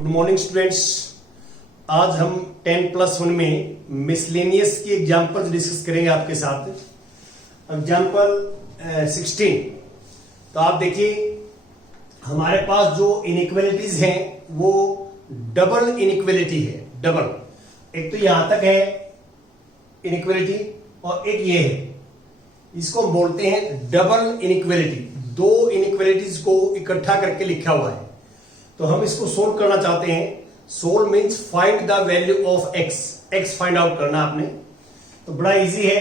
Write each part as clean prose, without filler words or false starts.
Good morning students. आज हम 10+1 में मिसलेनियस की एग्जाम्पल्स डिस्कस करेंगे आपके साथ। एग्जाम्पल 16। तो आप देखिए हमारे पास जो इनइक्वालिटीज हैं वो डबल इनइक्वालिटी है। डबल, एक तो यहां तक है इनइक्वालिटी और एक ये है, इसको हम बोलते हैं डबल इनइक्वालिटी। दो इनइक्वालिटीज को इकट्ठा करके लिखा हुआ है। तो हम इसको सोल्व करना चाहते हैं। Solve means find the value of x. X find out करना आपने, तो बड़ा इजी है।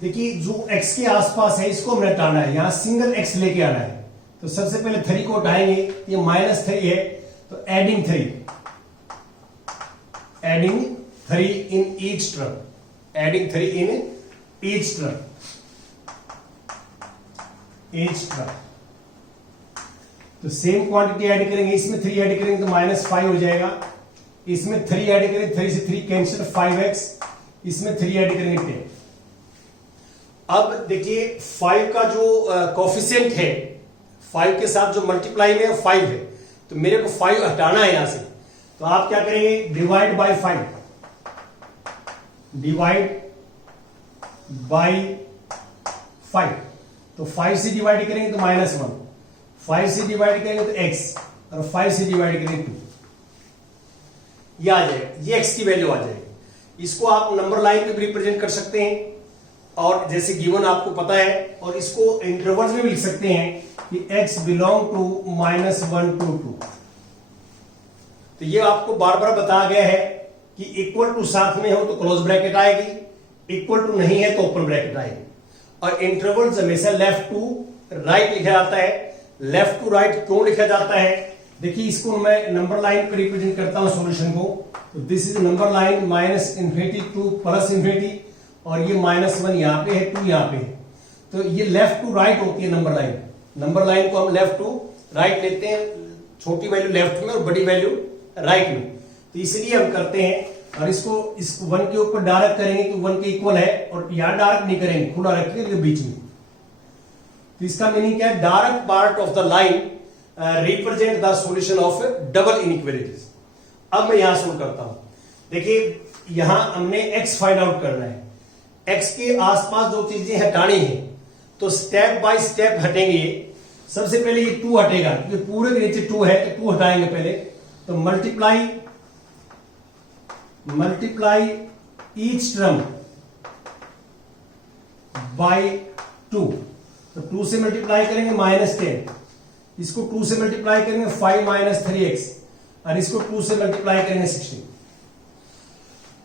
देखिए जो एक्स के आसपास है इसको हमने हटाना है, यहां सिंगल एक्स लेके आना है। तो सबसे पहले 3 को हटाएंगे, ये -3 है तो adding 3 in each term, adding 3 in each term. तो सेम क्वांटिटी ऐड करेंगे, इसमें 3 ऐड करेंगे तो -5 हो जाएगा। इसमें 3 ऐड करेंगे, 3 से 3 कैंसिल, 5x। इसमें 3 ऐड करेंगे 10। अब देखिए 5 का जो कोफिशिएंट है, 5 के साथ जो मल्टीप्लाई में 5 है, तो मेरे को 5 हटाना है यहां से। तो आप क्या करेंगे, डिवाइड बाय 5, डिवाइड बाय 5। तो 5 से डिवाइड करेंगे तो -1, 5 से डिवाइड करेंगे तो x, और 5 से डिवाइड करेंगे 2। ये आ जाएगा, ये x की वैल्यू आ जाएगी। इसको आप नंबर लाइन पे भी रिप्रेजेंट कर सकते हैं, और जैसे गिवन आपको पता है, और इसको इंटरवल्स में भी लिख सकते हैं कि x बिलोंग टू -1 to 2। तो ये आपको बार बार बताया गया है कि इक्वल टू साथ में हो तो क्लोज ब्रैकेट आएगी, इक्वल टू नहीं है तो ओपन ब्रैकेट आएगी। और इंटरवल्स हमेशा लेफ्ट टू राइट लिखा जाता है। लेफ्ट टू राइट क्यों लिखा जाता है, देखिए इसको मैं नंबर लाइन पर रिप्रेजेंट करता हूं सॉल्यूशन को। तो this is number line -∞ to +∞, और ये -1 यहां पे है, 2 यहां पे है। तो ये लेफ्ट टू राइट होती है नंबर लाइन। नंबर लाइन को हम लेफ्ट टू राइट लेते हैं, छोटी वैल्यू लेफ्ट में और बड़ी वैल्यू राइट में। तो इसलिए हम करते हैं, और इसको इस 1 के ऊपर डायरेक्ट करेंगे तो 1 के इक्वल है, और यहां डायरेक्ट नहीं करेंगे, खुला रखेंगे बीच में। तो इसका मीनिंग क्या है, direct part of the line represent the solution of double inequalities. अब मैं यहां सोल्व करता हूं। देखिए यहां हमने x फाइंड आउट करना है। x के आसपास जो चीजें हटानी है तो स्टेप बाय स्टेप हटेंगे। सबसे पहले ये 2 हटेगा, क्योंकि पूरे के नीचे 2 है तो 2 हटाएंगे पहले। तो मल्टीप्लाई ईच टर्म बाय 2। तो 2 से मल्टीप्लाई करेंगे -10, इसको 2 से मल्टीप्लाई करेंगे 5 - 3x, और इसको 2 से मल्टीप्लाई करेंगे 16।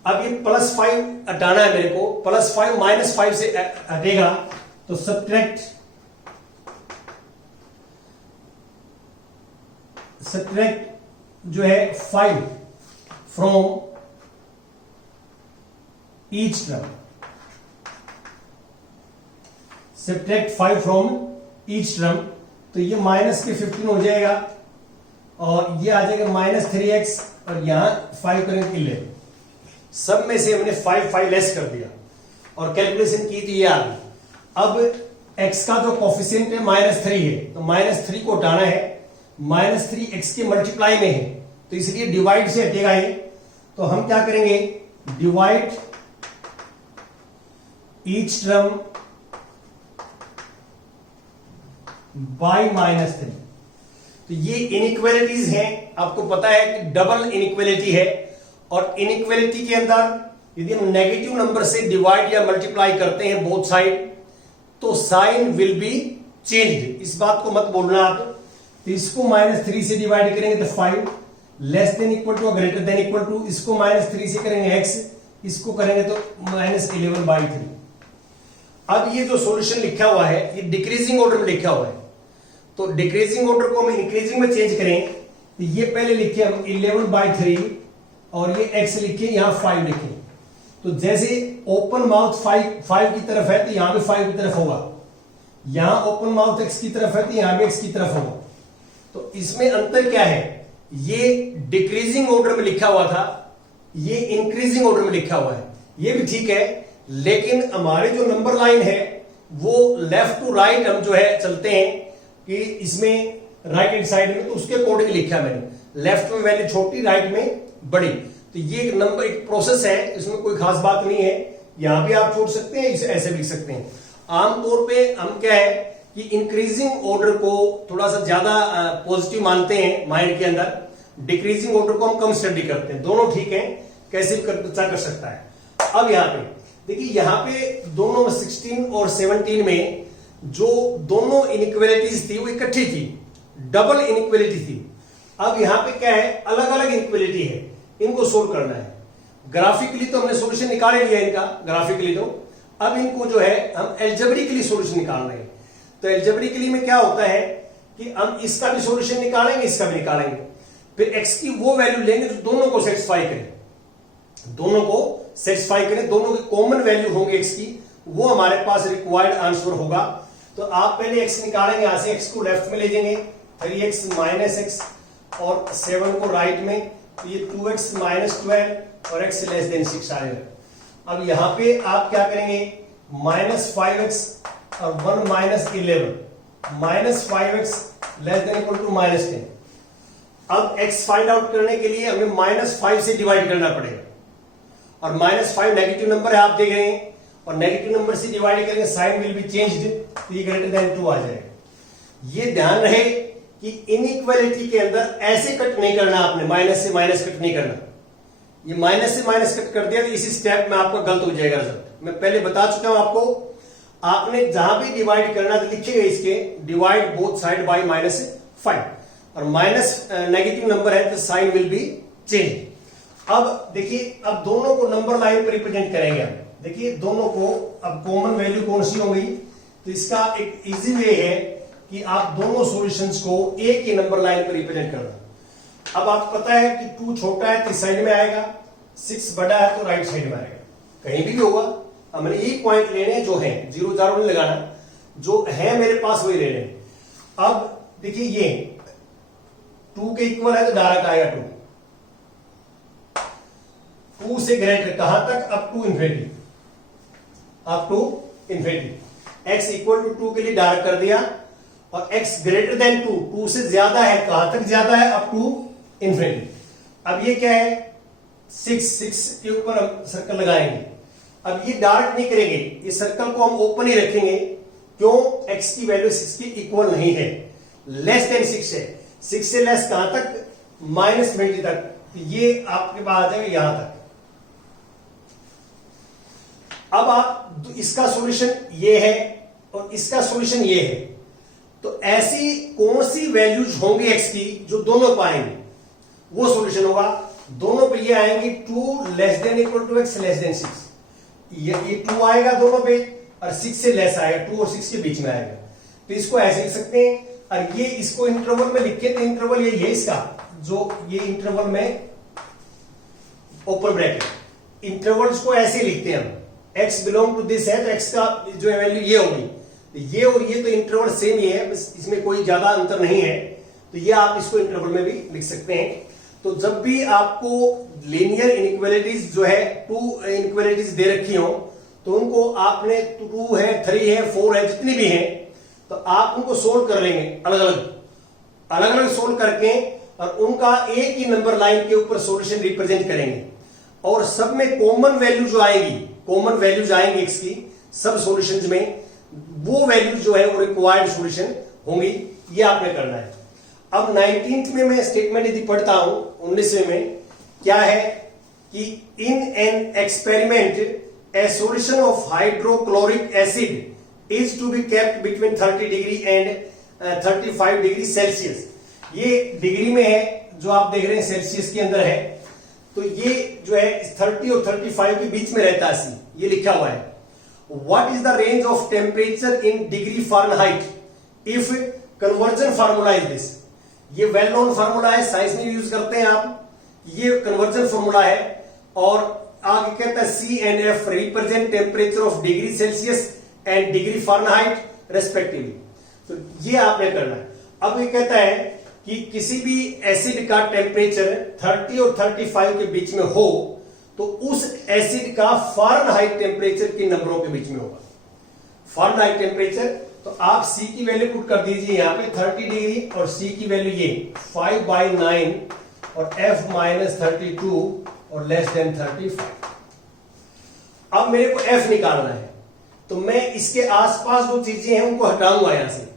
अब ये +5 हटाना है मेरे को, +5 -5 से हटेगा तो सब्ट्रैक्ट जो है 5 from each term, subtract 5 from each term. तो ये माइनस के 15 हो जाएगा, और ये आ जाएगा -3x, और यहां 5 करेंगे 11। सब में से हमने 5 लेस कर दिया और कैलकुलेशन की थी ये आ गई। अब x का जो कोफिशिएंट है -3 है, तो -3 को हटाना है। -3 x के मल्टीप्लाई में है, तो इसलिए डिवाइड से हटेगा ये। तो हम क्या करेंगे, डिवाइड ईच टर्म बाय -3। तो ये इनइक्वालिटीज हैं, आपको पता है कि डबल इनइक्वालिटी है, और इनइक्वालिटी के अंदर यदि हम नेगेटिव नंबर से डिवाइड या मल्टीप्लाई करते हैं बोथ साइड, तो साइन विल बी चेंज्ड। इस बात को मत बोलना आप। तो इसको -3 से डिवाइड करेंगे तो 5, less than equal to greater than equal to, इसको -3 से करेंगे x, इसको करेंगे तो -11/3। अब ये जो सॉल्यूशन लिखा हुआ है ये डिक्रीजिंग ऑर्डर में लिखा हुआ है। तो डिक्रीजिंग ऑर्डर को हम इंक्रीजिंग में चेंज करें, तो ये पहले लिखे हम 11/3, और ये x लिखे, यहां 5 लिखे। तो जैसे ओपन माउथ 5 की तरफ है तो यहां भी 5 की तरफ होगा, यहां ओपन माउथ x की तरफ है तो यहां भी x की तरफ होगा। तो इसमें अंतर क्या है, ये डिक्रीजिंग ऑर्डर में लिखा हुआ था, ये इंक्रीजिंग ऑर्डर में लिखा हुआ है। ये भी ठीक है, लेकिन हमारे जो नंबर लाइन है वो लेफ्ट टू राइट हम जो है चलते हैं कि इसमें राइट हैंड साइड में, तो उसके अकॉर्डिंग लिखा मैंने। लेफ्ट में वैल्यू छोटी, राइट में बड़ी। तो ये एक नंबर, एक प्रोसेस है, इसमें कोई खास बात नहीं है। यहां भी आप छोड़ सकते हैं, इसे ऐसे भी लिख सकते हैं। आमतौर पे हम क्या है कि इंक्रीजिंग ऑर्डर को थोड़ा सा ज्यादा पॉजिटिव मानते हैं माइंड के अंदर, डिक्रीजिंग ऑर्डर को हम कम स्टडी करते हैं। दोनों ठीक है, कैसे भी बच्चा कर सकता है। अब यहाँ पे देखिए, यहाँ पे दोनों 16 और 17 में जो दोनों इनइक्वालिटीज थी वो इकट्ठी थी, डबल इनइक्वालिटी थी। अब यहाँ पे क्या है, अलग अलग इनइक्वालिटी है, इनको सोल्व करना है। ग्राफिकली तो हमने सॉल्यूशन निकाल लिया इनका, ग्राफिकली तो अब इनको जो है हम एल्जेब्रिकली सॉल्यूशन निकाल रहे हैं। तो एल्जेब्रिकली में क्या होता है कि हम इसका भी सॉल्यूशन निकालेंगे, इसका भी निकालेंगे, फिर एक्स की वो वैल्यू लेंगे जो दोनों को सेटिस्फाई करे, दोनों को सेटिस्फाई करें, दोनों की कॉमन वैल्यू होंगे एक्स की, वो हमारे पास रिक्वायर्ड आंसर होगा। तो आप पहले एक्स निकालेंगे, यहां से एक्स को लेफ्ट में ले जाएंगे, 3x माइनस एक्स और 7 को राइट में, तो ये 2x माइनस 12 और x लेस देन 6 आएगा। अब यहां पे आप क्या करेंगे, माइनस 5x और 1 minus 11, minus 5x less than equal to minus 10। अब x फाइंड आउट करने के लिए हमें -5 से डिवाइड करना पड़ेगा, और -5 नेगेटिव नंबर है आप देख रहे हैं, और नेगेटिव नंबर से डिवाइड करेंगे साइन विल बी चेंज्ड, तो ये ग्रेटर देन 2 आ जाएगा। ये ध्यान रहे कि इनइक्वालिटी के अंदर ऐसे कट नहीं करना, आपने माइनस से माइनस कट नहीं करना। ये माइनस से माइनस कट कर दिया तो इसी स्टेप में आपका गलत हो जाएगा रिजल्ट। मैं पहले बता चुका हूं आपको, आपने जहां भी डिवाइड करना तो लिखिएगा इसके, डिवाइड बोथ साइड बाय -5, और माइनस नेगेटिव नंबर है तो साइन विल बी चेंज। अब देखिए, अब दोनों को नंबर लाइन पर रिप्रेजेंट करेंगे हम। देखिए दोनों को, अब कॉमन वैल्यू कौन सी हो गई, तो इसका एक इजी वे है कि आप दोनों सॉल्यूशंस को एक ही नंबर लाइन पर रिप्रेजेंट करना। अब आपको पता है कि 2 छोटा है तो इस साइड में आएगा, 6 बड़ा है तो राइट साइड में आएगा, कहीं भी होगा। हमने एक पॉइंट लेने जो है, 0 0 नहीं लगाना, जो है मेरे पास वही ले लें। अब देखिए ये 2 के इक्वल है तो डायरेक्ट आएगा 2 से ग्रेटर, कहां तक, up to infinity, up to infinity. x equal to 2 के लिए डायरेक्ट कर दिया, और x ग्रेटर देन 2 से ज्यादा है, कहां तक ज्यादा है, अप टू इन्फिनिटी। अब ये क्या है, 6 के ऊपर हम सर्कल लगाएंगे। अब ये डार्क नहीं करेंगे, इस सर्कल को हम ओपन ही रखेंगे, क्यों, x की वैल्यू 6 की इक्वल नहीं है, लेस देन 6 है। 6 से लेस कहां तक, -20 तक, तो ये आपके पास आ जाएगा यहां तक। अब आप इसका सॉल्यूशन ये है और इसका सॉल्यूशन ये है, तो ऐसी कौन सी वैल्यूज होंगी x की जो दोनों पाएंगे, वो सॉल्यूशन होगा। दोनों पे ये आएंगे 2 less than equal to x less than 6, ये 2 आएगा दोनों पे, और 6 से लेस आएगा, 2 और 6 के बीच में आएगा। तो इसको ऐसे लिख सकते हैं, और ये इसको इंटरवल में लिखे, तो इंटरवल ये है इसका, जो ये इंटरवल में ओपन ब्रैकेट, इंटरवल्स को ऐसे लिखते हैं हम, x बिलोंग टू दिस है तो x का जो है वैल्यू ये होगी, तो ये और ये तो इंटरवल सेम ही है, बस इसमें कोई ज्यादा अंतर नहीं है। तो ये आप इसको इंटरवल में भी लिख सकते हैं। तो जब भी आपको लीनियर इनइक्वालिटीज जो है, 2 इनइक्वालिटीज दे रखी हो, तो उनको आपने 2 है, 3 है, 4 है, जितनी भी है, तो आप उनको सोल्व कर लेंगे अलग अलग सोल्व करके, और उनका एक ही नंबर लाइन के ऊपर सॉल्यूशन रिप्रेजेंट करेंगे, और सब में कॉमन वैल्यू जो आएगी, कॉमन वैल्यूज आएंगी x की सब सॉल्यूशंस में, वो वैल्यूज जो है वो रिक्वायर्ड सॉल्यूशन होंगी। ये आपने करना है। अब 19th में मैं स्टेटमेंट यदि पढ़ता हूं, 19वें में क्या है कि in an experiment a solution of hydrochloric acid is to be kept between 30 degree and 35 degree Celsius. ये डिग्री में है, जो आप देख रहे हैं सेल्सियस के अंदर है, तो ये जो है 30 और 35 के बीच में रहता है, ये लिखा हुआ है। What is the range of temperature in degree Fahrenheit if conversion formula is this. ये वेल नोन फार्मूला है, साइंस में यूज करते हैं आप, ये कन्वर्जन फार्मूला है। और आगे कहता है C&F represent temperature of degree Celsius and degree Fahrenheit respectively. तो ये आपने करना है। अब ये कहता है कि किसी भी एसिड का टेम्परेचर 30 और 35 के बीच में हो, तो उस एसिड का फ़ारेनहाइट टेम्परेचर किन नंबरों के बीच में होगा। फ़ारेनहाइट टेम्परेचर, तो आप C की वैल्यू पुट कर दीजिए यहां पे 30 डिग्री, और C की वैल्यू ये 5/9 और f माइनस 32 और लेस देन 35। अब मेरे को f निकालना है, तो मैं इसके आसपास जो चीजें हैं उनको हटाऊंगा यहां से।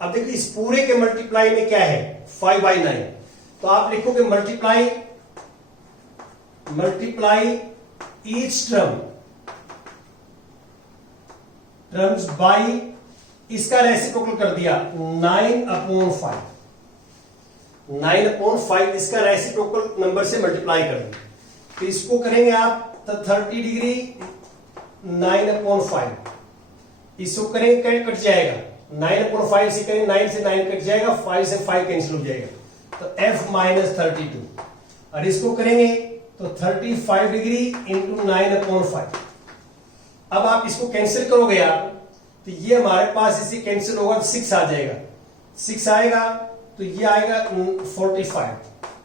अब देखिए इस पूरे के मल्टीप्लाई में क्या है 5/9, तो आप लिखोगे मल्टीप्लाई ईच टर्म्स बाई, इसका रेसिप्रोकल कर दिया 9/5, 9/5 इसका रेसिप्रोकल नंबर से मल्टीप्लाई कर दिया। तो इसको करेंगे आप तो 30 डिग्री 9/5, इसको करेंगे कट जाएगा 9/5 से करेंगे 9 से 9 कट जाएगा, 5 से 5 कैंसिल हो जाएगा, तो f माइनस 32। और इसको करेंगे तो 35 डिग्री इंटू 9/5। अब आप इसको कैंसिल करोगे आप, तो ये हमारे पास इसे कैंसिल होगा तो 6 आ जाएगा, 6 आएगा तो ये आएगा 45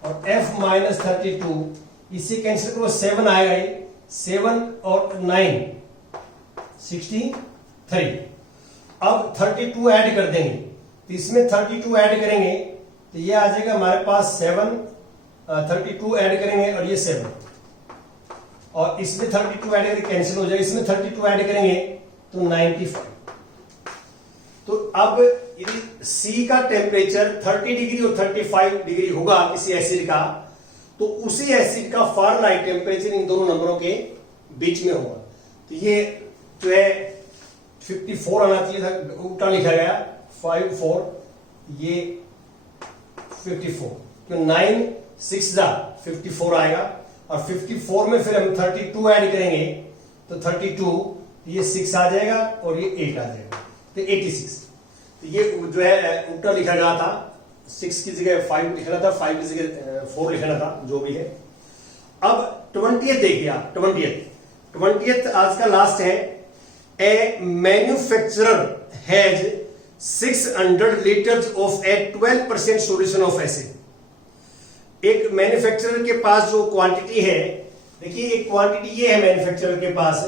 और f माइनस 32 इसे कैंसिल करो 7 आएगा, ये 7 और 9 63। अब 32 ऐड कर देंगे, तो इसमें 32 ऐड करेंगे तो ये आ जाएगा हमारे पास 32 ऐड करेंगे और ये 7, और इसमें 32 ऐड करके कैंसिल हो जाएगा, इसमें 32 ऐड करेंगे तो 95। तो अब यदि C का टेम्परेचर 30 डिग्री और 35 डिग्री होगा किसी एसिड का, तो उसी एसिड का फारेनहाइट टेम्परेचर इन दोनों नंबरों के बीच में होगा। तो ये जो है 54 आना चाहिए था, उल्टा लिखा गया 54, ये 54, तो 9 6 54 आएगा, और 54 में फिर हम 32 ऐड करेंगे तो 32, ये 6 आ जाएगा और ये 8 आ जाएगा, तो 86। तो ये जो है उल्टा लिखा गया था, 6 की जगह 5 लिखना था, 5 की जगह 4 लिखना था, जो भी है। अब 20th देखिए आप, 20th आज का लास्ट है। A manufacturer has 600 litres of a 12% solution of acid. एक मैन्युफैक्चरर के पास जो क्वांटिटी है, देखिए एक क्वांटिटी ये है मैन्युफैक्चरर के पास,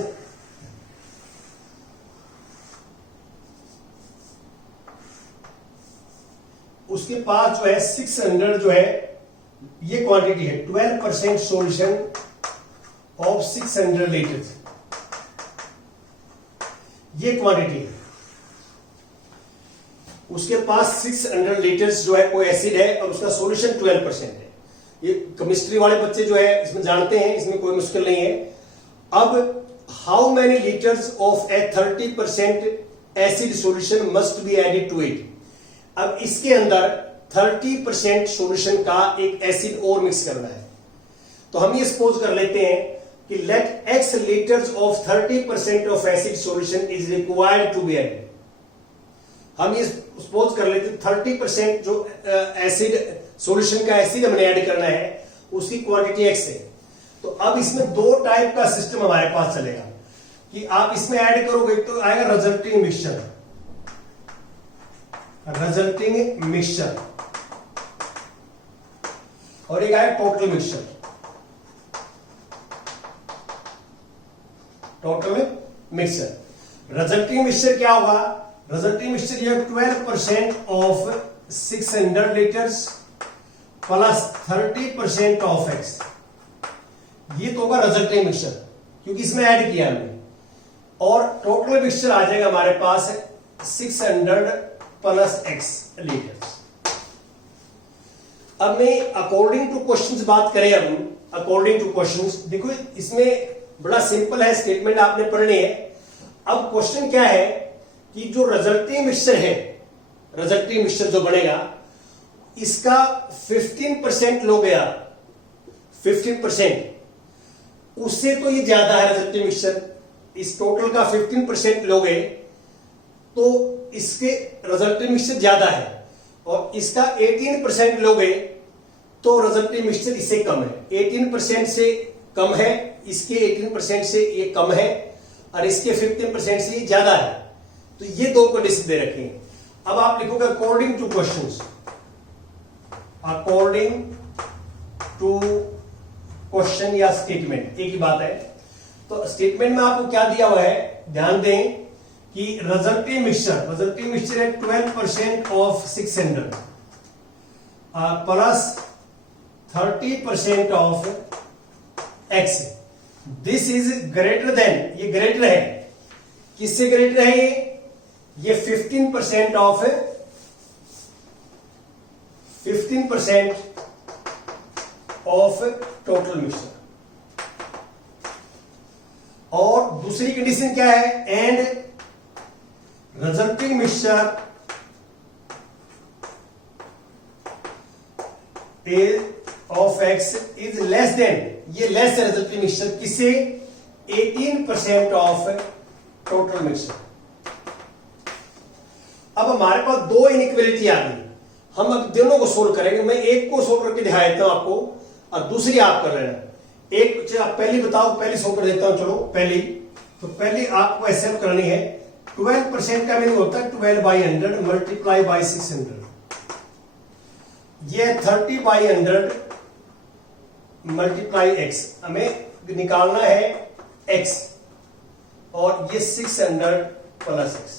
उसके पास जो है 600 जो है ये क्वांटिटी है, 12% सॉल्यूशन ऑफ 600 लीटर्स, ये क्वांटिटी है। उसके पास 600 लीटर्स जो है कोई एसिड है और उसका सॉल्यूशन 12% है। ये केमिस्ट्री वाले बच्चे जो है इसमें जानते हैं, इसमें कोई मुश्किल नहीं है। अब how many litres of a 30% acid solution must be added to it. अब इसके अंदर 30% सॉल्यूशन का एक एसिड और मिक्स करना है, तो हम ये सपोज कर लेते हैं कि let x litres of 30% of acid solution is required to be added. हम ये सपोज कर लेते हैं 30% जो एसिड सॉल्यूशन का एसिड हमने ऐड करना है उसकी क्वांटिटी x है। तो अब इसमें दो टाइप का सिस्टम हमारे पास चलेगा कि आप इसमें ऐड करोगे तो आएगा रिजल्टिंग मिक्सचर, और एक आएगा टोटल मिक्सचर। रिजल्टिंग मिक्सचर क्या होगा? रिजल्टिंग मिक्सचर ये 12% of 600 litres plus 30% of x, ये तो होगा रिजल्टिंग मिक्सचर क्योंकि इसमें ऐड किया हमने। और टोटल मिक्सचर आ जाएगा हमारे पास 600 प्लस x लीटर्स। अब मैं अकॉर्डिंग टू क्वेश्चंस बात करें, अब अकॉर्डिंग टू क्वेश्चंस देखो इसमें बड़ा सिंपल है, स्टेटमेंट आपने पढ़नी है। अब क्वेश्चन क्या है कि जो रिजल्टिंग मिक्सचर है, रिजल्टिंग मिक्सचर जो बनेगा इसका 15% लोगे आप, 15%, उससे तो ये ज्यादा है रिजल्टिंग मिक्सचर। इस टोटल का 15% लोगे तो इसके रिजल्टिंग मिक्सचर ज्यादा है, और इसका 18% लोगे तो रिजल्टिंग मिक्सचर इससे कम है। 18% से कम है, इसके 18% से ये कम है, और इसके 15% से ये ज्यादा है। तो ये दो कंडीशन दे रखे हैं। अब आप लिखोगे according to questions, according to question या स्टेटमेंट एक ही बात है। तो स्टेटमेंट में आपको क्या दिया हुआ है, ध्यान दें कि रिजल्टिंग मिक्सचर है 12% of 600 plus 30% of x, this is greater than, ये ग्रेटर है, किससे ग्रेटर है ये 15% ऑफ 15% ऑफ टोटल मिक्सचर। और दूसरी कंडीशन क्या है, and resulting mixture of x is less than, ये लेस है रिजल्टिंग मिक्सचर किससे, 18% ऑफ टोटल मिक्सचर। अब हमारे पास दो इनइक्वालिटी आ गई, हम अब दोनों को सोल्व करेंगे। मैं एक को सोल्व करके दिखा देता हूं आपको और दूसरी आप कर लेना। एक आप पहली बताओ, पहली सोल्व कर देता हूं, चलो पहली। तो पहली आपको ऐसे करनी है, 12% का मीनिंग होता है 12/100 मल्टीप्लाई बाई 600, ये 30/100 मल्टीप्लाई एक्स, हमें निकालना है एक्स, और ये 600 प्लस एक्स।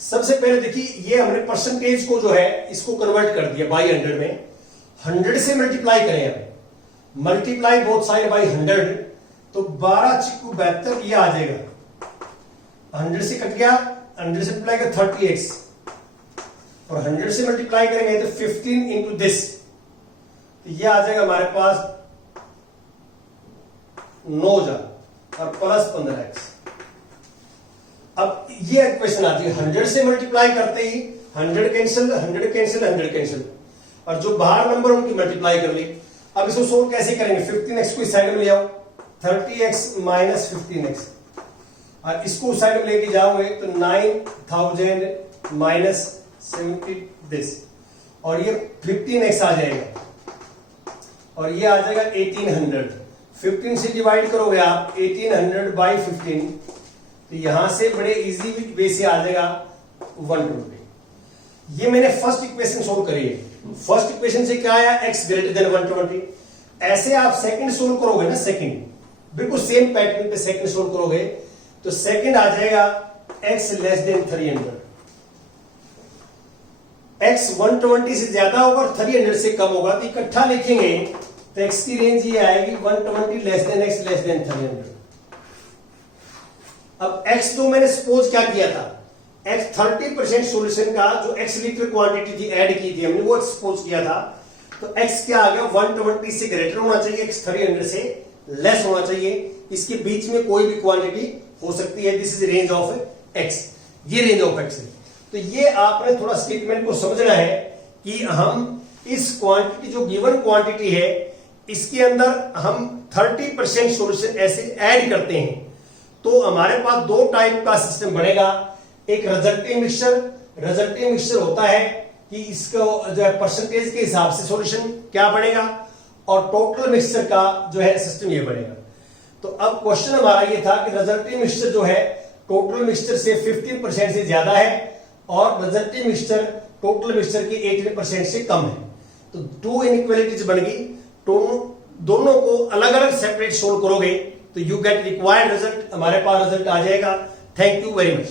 सबसे पहले देखिए, ये हमने परसेंटेज को जो है इसको कन्वर्ट कर दिया बाई 100 में, 100 से मल्टीप्लाई करें, हम मल्टीप्लाई बोथ साइड बाई 100, तो 12 चिक्कू 72 ये आ जाएगा, 100 से कट गया, 100 से मल्टीप्लाई कर 30x, और 100 से मल्टीप्लाई करेंगे तो 15 इंटू दिस, तो ये आ जाएगा हमारे पास 9,000 और प्लस 15x। अब ये क्वेश्चन आती है, 100 से मल्टीप्लाई करते ही 100 कैंसिल, 100 कैंसिल, 100 कैंसिल, और जो बाहर नंबर उनकी मल्टीप्लाई कर ली। अब इसको सोल्व कैसे करेंगे, 15x को इस साइड में ले आओ, 30x माइनस 15x, और इसको उस साइड में लेके जाओगे तो 9,000 माइनस 70 दिस, और ये 15x आ जाएगा, और ये आ जाएगा 1800। 15 से डिवाइड करोगे आप 1800 बाई 15, तो यहां से बड़े इजी वे से आ जाएगा 120। ये मैंने फर्स्ट इक्वेशन सोल्व करी है। फर्स्ट इक्वेशन से क्या आया, x ग्रेटर देन 120। ऐसे आप सेकंड सोल्व करोगे ना, सेकंड बिल्कुल सेम पैटर्न पे सेकंड सोल्व करोगे, तो सेकंड आ जाएगा x लेस देन 300। x 120 से ज्यादा होगा और 300 से कम होगा, तो इकट्ठा लिखेंगे तो x की रेंज ये आएगी 120 less than x less then 300। अब x तो मैंने सपोज क्या किया था, x 30% सॉल्यूशन का जो x लीटर क्वांटिटी थी ऐड की थी हमने, वो सपोज किया था, तो x क्या आ गया, 120 से ग्रेटर होना चाहिए, x 300 से लेस होना चाहिए, इसके बीच में कोई भी क्वांटिटी हो सकती है, this is range of x, ये रेंज ऑफ x है। तो ये आपने थोड़ा स्टेटमेंट को समझना है कि हम इस क्वांटिटी जो गिवन क्वांटिटी है इसके अंदर हम 30% सॉल्यूशन ऐसे ऐड करते हैं, तो हमारे पास दो टाइप का सिस्टम बनेगा। एक रिजल्टिंग मिक्सचर, रिजल्टिंग मिक्सचर होता है कि इसको जो है परसेंटेज के हिसाब से सॉल्यूशन क्या बनेगा, और टोटल मिक्सचर का जो है सिस्टम ये बनेगा। तो अब क्वेश्चन हमारा ये था कि रिजल्टिंग मिक्सचर जो है टोटल मिक्सचर से 15% से ज्यादा है, और रिजल्टिंग मिक्सचर टोटल मिक्सचर के 18% से कम है। तो दो इनइक्वालिटीज बन गई, दोनों को अलग अलग सेपरेट सोल्व करोगे तो यू गेट रिक्वायर्ड रिजल्ट, हमारे पास रिजल्ट आ जाएगा। Thank you very much.